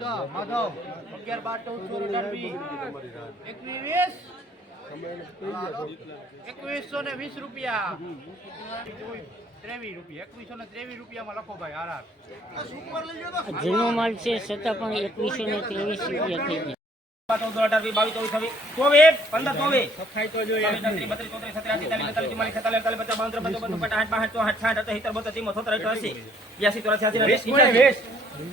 માધવ અગિયાર બાર ચૌદ સોળ અઢાર એકવીસ. એકવીસો ને વીસ રૂપિયા. ત્રેવીસ રૂપિયા. એકવીસો ને ત્રેવીસ રૂપિયામાં લખો ભાઈ હાર જૂનો માલ છે છતાં પણ એકવીસો ને ત્રેવીસ રૂપિયા થઈ ગયા. ચૌદ અઢાર વીસ બાવીસ ચોવીસ છવ્વીસ ચોવીસ પંદર ચોવીસ ચોવીસ, ત્રીસ, બત્રીસ, ચોત્રીસ, છત્રીસ, અડતાલીસ, બેતાલીસ, ચુમ્માલીસ, છેતાલીસ, અડતાલીસ, પચાસ, બાવન, ત્રેપન, ચોપન, ચોપન, આઠ, બાસઠ, ચોસઠ, સાઠ, અઠ્યાસી, સિત્તેર, બોતેર, ચુમ્મોતેર, અઠ્યાસી, બ્યાસી, ચોરાસી,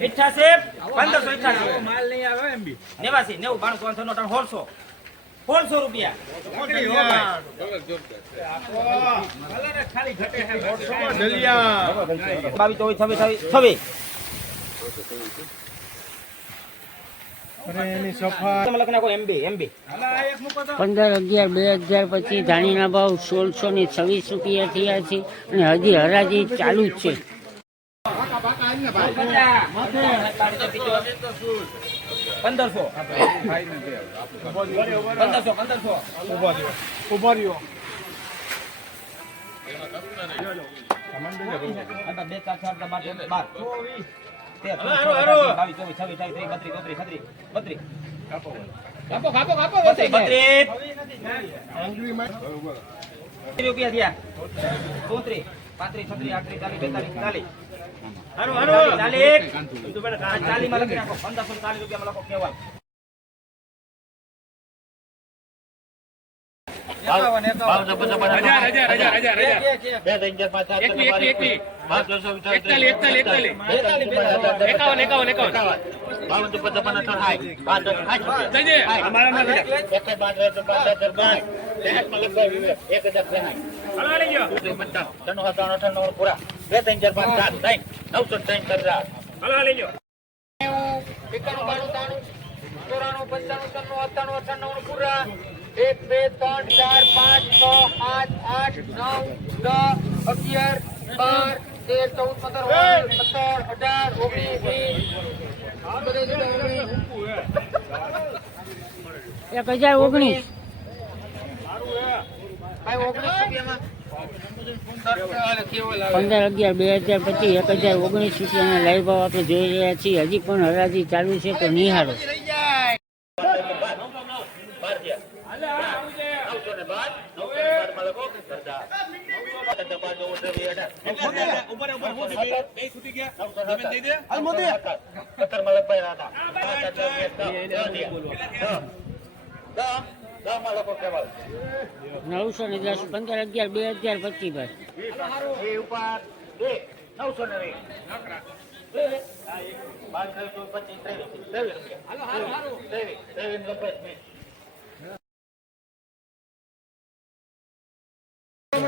અઠ્યાસી, પંદરસો અઠ્યાસી નેવાસી નેવું બાણું ત્રણસો નવ્વાણું, સોળસો સોળસો રૂપિયા બાવીસ ચોવીસ છવ્વીસ. છવ્વીસ છવ્વીસ તમે લખી નાખો MB, MB. પંદર અગિયાર બે હજાર પછી ધાણીના ભાવ સોળસો ને છવ્વીસ રૂપિયા થયા છે અને હજી હરાજી ચાલુ જ છે. પંદરસો. પંદરસો પંદરસો. રહ્યો. બે ચાર ચાર બાર. રૂપિયા થયા. ચોત્રીસ પાંત્રીસ છત્રીસ આઠત્રીસ ચાલીસ બેતાલીસ ચાલીસ. ચાલીસ ચાલીસ. માં લખી નાખો. પંદરસો ચાલીસ રૂપિયામાં લખો કેવાય એકાણું બાણું ત્રાણું ચોરાણું પંચાણું છન્નું અઠ્ઠાણું અઠ્ઠાણું પૂરા. એક બે ત્રણ ચાર પાંચ છ સાત આઠ નવ દસ અગિયાર બાર તેર ચૌદ પંદર સત્તર અઢાર ઓગણીસ વીસ એક હજાર ઓગણીસ પંદર અગિયાર બે હજાર પચીસ એક હજાર ઓગણીસ રૂપિયાના લાઈવ ભાવ આપણે જોઈ રહ્યા છીએ. હજી પણ હરાજી ચાલુ છે તો નિહાળો. નવસો ને દસ પંદર અગિયાર બે અગિયાર પચીસ ભાઈ નવસો ને પચીસ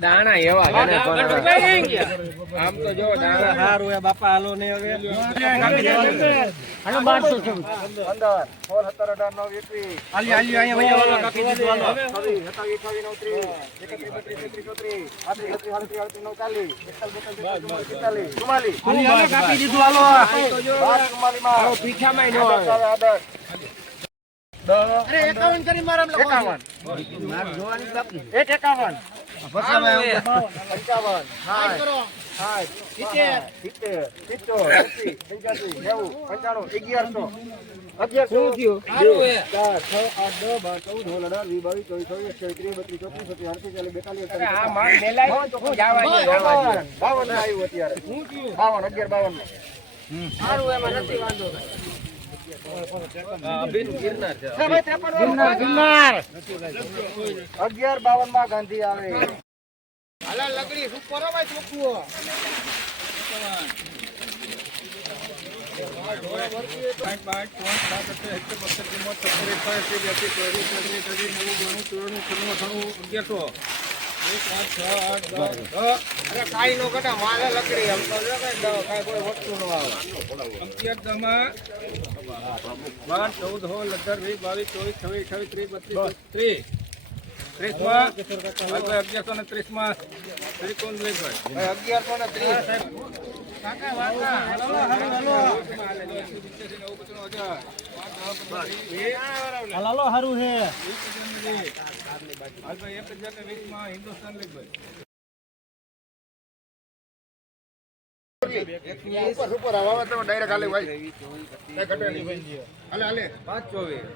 દાણા એવા આમ તો જો દાણા સારું હે બાપા હાલો ને હવે હાલો બારસો છવ્વીસ પંદર સોળ સત્તર અઢાર નવ એકવીસ આલી આલી અહીંયા કાપી દીધું હાલો સત્તાવીસ અઠાવીસ નવ ત્રીસ એકત્રીસ બત્રીસ તેત્રીસ ચોત્રીસ પાંત્રીસ છત્રીસ સાડત્રીસ આડત્રીસ નવ ચાલીસ એકતાલીસ બેતાલીસ પિસ્તાલીસ ચુમ્માલીસ. કાપી દીધું હાલો બાર ચુમ્માલીસમાં પીછામાં આદર એકાવન કરી મારા એકાવન. એક એકાવન. પંચાવન. સાઠ સાઠ સિત્તેર. સિત્તેર. સિત્તોર. એંસી. પંચ્યાસી. નેવું. પંચાણું. અગિયારસો. અગિયારસો. ચાર છ આઠ દસ બાર ચૌદ સોળ અઢાર વીસ બાવીસ ચોવીસ ચોવીસ ત્રીસ બત્રીસ ચોત્રીસ છત્રીસ અડતીસ ચાલીસ બેતાલીસ બાવન બાવન. આવ્યું અત્યારે. બાવન અગિયાર બાવન અગિયાર બાવનમાં ગાંધી આવે. હાલા લગડી સુપર ભાઈ ચોખ્ખું અરે કાઈ નો કટા મારે લકડી એમ તો કઈ કાઈ કોઈ વસ્તુ નો આવે. બાર ચૌદ સોળ અઢાર વીસ બાવીસ ચોવીસ છવ્વીસ અઠાવીસ ત્રીસ બત્રીસ ત્રીસ. ત્રીસમાં અગિયારસો ને ત્રીસમાં ત્રિકોણ લઈ અગિયારસો ને ત્રીસ. હલાલો હારું હે. ભાઈ એક હજાર ને વીસમાં હિન્દુસ્તાન લઈ ભાઈ ઉપર ઉપર આવા તમે ડાયરેક્ટ હાલે ભાઈ ઘટે નહીં હાલે. હાલે પાંચ ચોવીસ.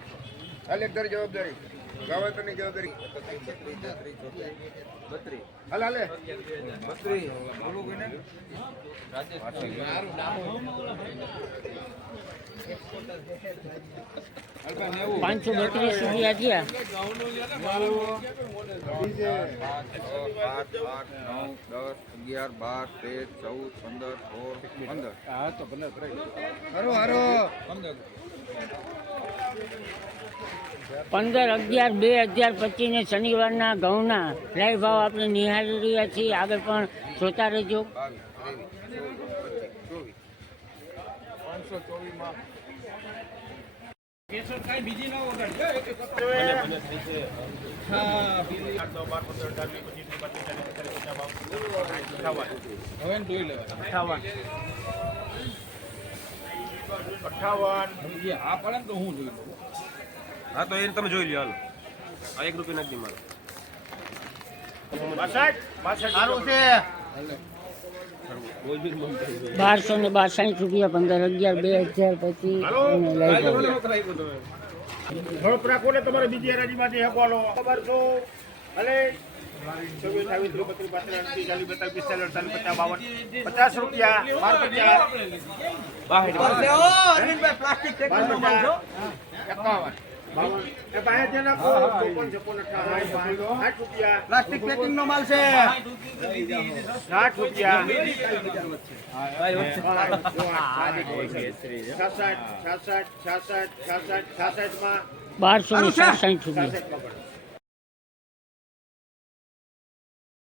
હાલે એક જવાબદારી. ગાવતરની જવાબદારી હાલે હાલે. પાંચસો બત્રીસ આઠ આઠ નવ દસ અગિયાર બાર તેર ચૌદ પંદર સોળ પંદર હા તો પંદર હારો હારો. પંદર અગિયાર બે હજાર પચીસને શનિવારના ઘઉંના લાઈવ ભાવ આપણે નિહાળી રહ્યા છીએ. આગળ પણ જોતા રહેજો. અઠાવન. આ પડે તો હું જોઈ લઉં. હા તો એને તમે જોઈ લ્યો હાલો. આ એક રૂપિયા નથી મારો. બારસો ને બાસઠ રૂપિયા પંદર અગિયાર બે હજાર પછી અને લાઈવ ભાવ થોડોક રાખો ને તમારે બીજી હરાજીમાંથી હકવાનો ખબર છો? ભલે છવ્વીસ અઠાવીસ ત્રીસ પાંત્રીસ ચાલીસ બેતાલીસ પિસ્તાલીસ અડતાલીસ પચાસ બાવન પચાસ રૂપિયા. બાર પચાસ. બાર પચાસ એકાવન. સાઠ રૂપિયા પ્લાસ્ટિક પેકિંગ નો માલ છે. સાઠ રૂપિયા. છાસઠ છાસઠ છાસઠ છાસઠ છાસઠમાં બારસો ને સાસઠ રૂપિયા.